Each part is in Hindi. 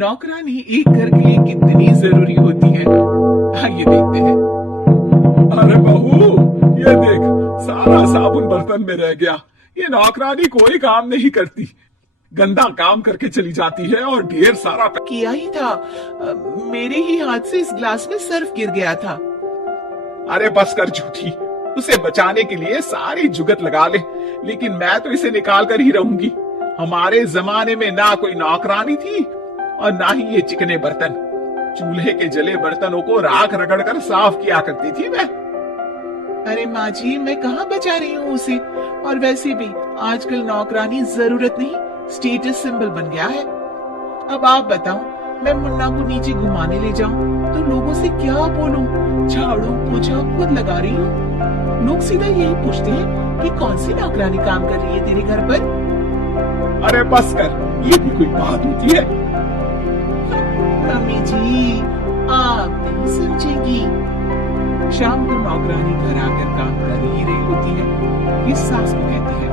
नौकरानी एक घर के लिए कितनी जरूरी होती है, आइए देखते हैं। अरे बहू, ये देख, सारा साबुन बर्तन में रह गया। ये नौकरानी कोई काम नहीं करती, गंदा काम करके चली जाती है और ढेर सारा किया ही था, मेरे ही हाथ से इस ग्लास में सर्फ गिर गया था। अरे बस कर झूठी, उसे बचाने के लिए सारी जुगत लगा ले, लेकिन मैं तो इसे निकाल कर ही रहूंगी। हमारे जमाने में ना कोई नौकरानी थी और ना ही ये चिकने बर्तन। चूल्हे के जले बर्तनों को राख रगड़ कर साफ किया करती थी मैं। अरे माँ जी, मैं कहाँ बचा रही हूँ उसे, और वैसे भी आजकल नौकरानी जरूरत नहीं, स्टेटस सिंबल बन गया है। अब आप बताओ, मैं मुन्ना को नीचे घुमाने ले जाऊं तो लोगों से क्या बोलूं? झाड़ू पोछा खुद लगा रही हूँ, लोग सीधा यही पूछते हैं कि कौन सी नौकरानी काम कर रही है तेरे घर पर। अरे बस कर, ये भी कोई बात होती है? मम्मी जी, आप नहीं समझेंगी। शाम को नौकरानी घर आकर काम कर ही रही होती है, ये सास को कहती है,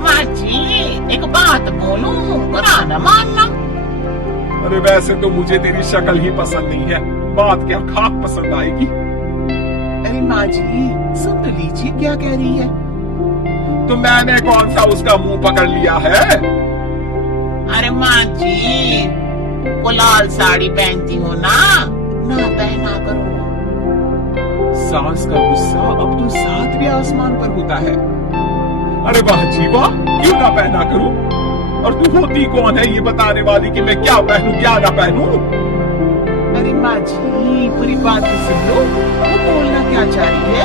माँ जी एक बात बोलूं, बुरा न मानना। अरे वैसे तो मुझे तेरी शक्ल ही पसंद नहीं है, बात क्या खाक पसंद आएगी। अरे माँ जी सुन तो लीजिए क्या कह रही है। तो मैंने कौन सा उसका मुंह पकड़ लिया है? अरे माँ जी, वो लाल साड़ी पहनती हो ना पहना करो। सास का गुस्सा अब तो 7वें आसमान पर होता है। अरे वाह जी वाह, क्यों ना पहना करूं? और तू होती कौन है ये बताने वाली कि मैं क्या पहनूं क्या ना पहनूं? अरे माँ जी पूरी बात तो सुन लो, वो बोलना क्या चाह रही है।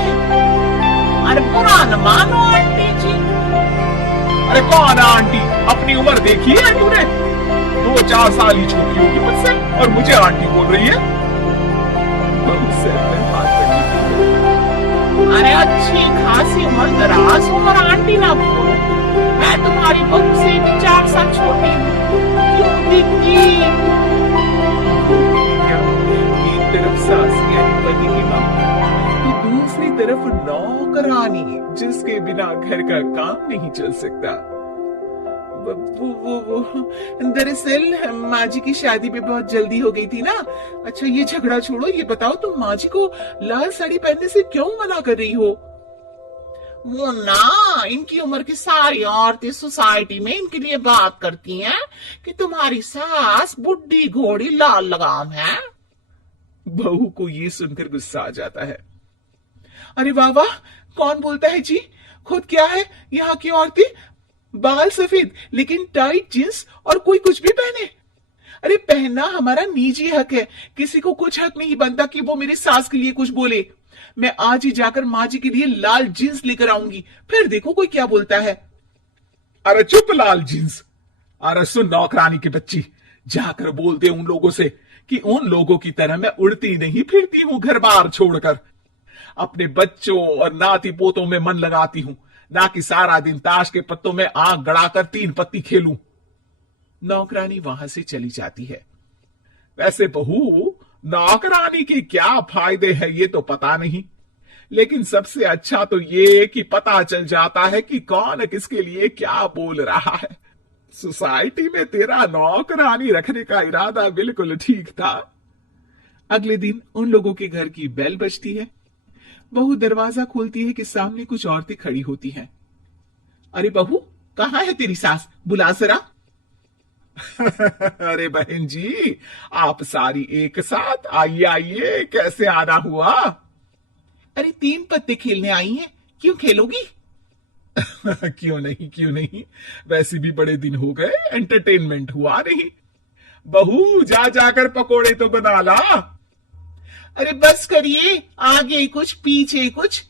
अरे बुरा न मानो आंटी जी। अरे कौन है आंटी? अपनी उम्र देखी है तूने? 2-4 साल ही छोटी होगी मुझसे और मुझे आंटी बोल रही है। सिर पे हाथ रखी। अरे अच्छी खासी उम्र दराज हो और आंटी ना बोलो। मैं तुम्हारी बहू से भी 4 साल छोटी हूँ। क्यों दीदी? एक तरफ सास यानी पति की माँ, तो दूसरी तरफ नौकरानी जिसके बिना घर का काम नहीं चल सकता। वो दरअसल माँ जी की शादी पे बहुत जल्दी हो गई थी ना। अच्छा ये झगड़ा छोड़ो, ये बताओ तुम माँ जी को लाल साड़ी पहनने से क्यों मना कर रही हो? वो ना, इनकी उम्र की सारी औरतें सोसाइटी में इनके लिए बात करती हैं कि तुम्हारी सास बुढ़ी घोड़ी लाल लगाम है। बहू को ये सुनकर गुस्सा आ जाता है। अरे वाह वाह, कौन बोलता है जी? खुद क्या है यहाँ की औरतें, बाल सफेद लेकिन टाइट जींस और कोई कुछ भी पहने। अरे पहनना हमारा निजी हक है, किसी को कुछ हक नहीं बनता कि वो मेरी सास के लिए कुछ बोले। मैं आज ही जाकर माँ जी के लिए लाल जींस लेकर आऊंगी, फिर देखो कोई क्या बोलता है। अरे चुप लाल जींस। अरे सुन नौकरानी की बच्ची, जाकर बोल दे उन लोगों से कि उन लोगों की तरह मैं उड़ती नहीं फिरती हूँ घर बार छोड़कर। अपने बच्चों और नाती पोतों में मन लगाती हूँ, ना कि सारा दिन ताश के पत्तों में आंख गड़ाकर 3 पत्ती खेलूं। नौकरानी वहां से चली जाती है। वैसे बहू, नौकरानी के क्या फायदे हैं ये तो पता नहीं, लेकिन सबसे अच्छा तो ये कि पता चल जाता है कि कौन किसके लिए क्या बोल रहा है। सोसाइटी में तेरा नौकरानी रखने का इरादा बिल्कुल ठीक था। अगले दिन उन लोगों के घर की बेल बजती है। बहू दरवाजा खोलती है कि सामने कुछ औरतें खड़ी होती हैं। अरे बहू, कहाँ है तेरी सास? बुला जरा। अरे बहन जी, आप सारी एक साथ आइए आइए, कैसे आना हुआ? अरे 3 पत्ते खेलने आई हैं, क्यों खेलोगी? क्यों नहीं क्यों नहीं, वैसे भी बड़े दिन हो गए, एंटरटेनमेंट हुआ नहीं। बहू जा जाकर पकोड़े तो बना ला। अरे बस करिए, आगे कुछ पीछे कुछ।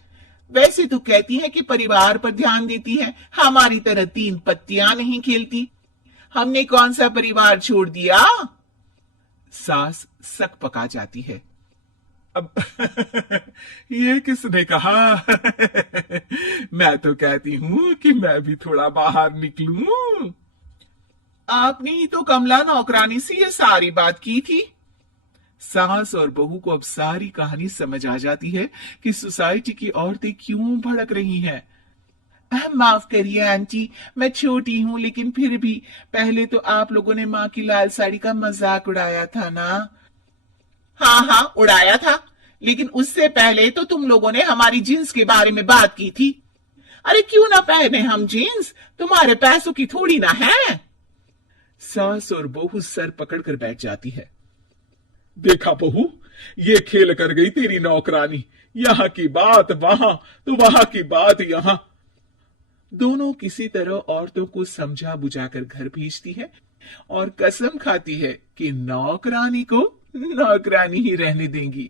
वैसे तो कहती है कि परिवार पर ध्यान देती है, हमारी तरह 3 पत्तियां नहीं खेलती। हमने कौन सा परिवार छोड़ दिया? सास सक पका जाती है। अब ये किसने कहा? मैं तो कहती हूँ कि मैं भी थोड़ा बाहर निकलूं। आपने ही तो कमला नौकरानी से ये सारी बात की थी। सास और बहू को अब सारी कहानी समझ आ जाती है कि सोसाइटी की औरतें क्यों भड़क रही हैं। माफ करिए आंटी, मैं छोटी हूँ, लेकिन फिर भी पहले तो आप लोगों ने माँ की लाल साड़ी का मजाक उड़ाया था ना। हाँ हाँ उड़ाया था, लेकिन उससे पहले तो तुम लोगों ने हमारी जींस के बारे में बात की थी। अरे क्यों ना पहने हम जींस, तुम्हारे पैसों की थोड़ी ना है। सास और बहू सर पकड़कर बैठ जाती है। देखा बहू, ये खेल कर गई तेरी नौकरानी। यहाँ की बात वहां तो वहां की बात यहाँ। दोनों किसी तरह औरतों को समझा बुझाकर घर भेजती है और कसम खाती है कि नौकरानी को नौकरानी ही रहने देंगी।